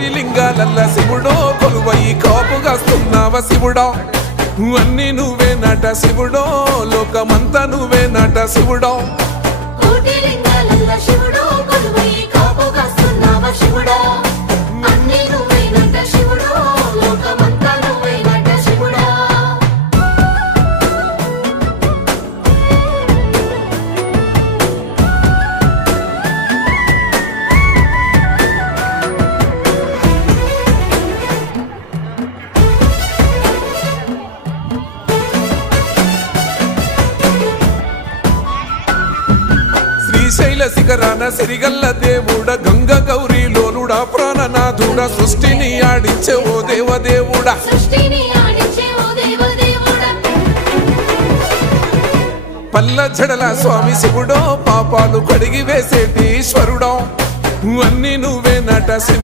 కోటి లింగాలల్ల శివుడో కొలువై కాపుగాస్తున్నావ శివుడా అన్ని నువ్వే నట శివుడో లోకమంతా నువ్వే నట శివుడో కోటి లింగాలల్ల శివుడో కొలువై కాపుగాస్తున్నావ శివుడా అన్ని నువ్వే నట శివుడో లోకమంతా నువ్వే నట శివుడా శ్రీశైల శిఖరాన సిరిగల్ల దేవుడ గంగ గౌరీ లోలుడా ప్రాణనాథుడ సృష్టిని ఆడించే ఓ దేవదేవుడా పల్ల జడల స్వామి శివుడో పాపాలు కడిగి వేసేటి ఈశ్వరుడో అన్ని నువ్వే నట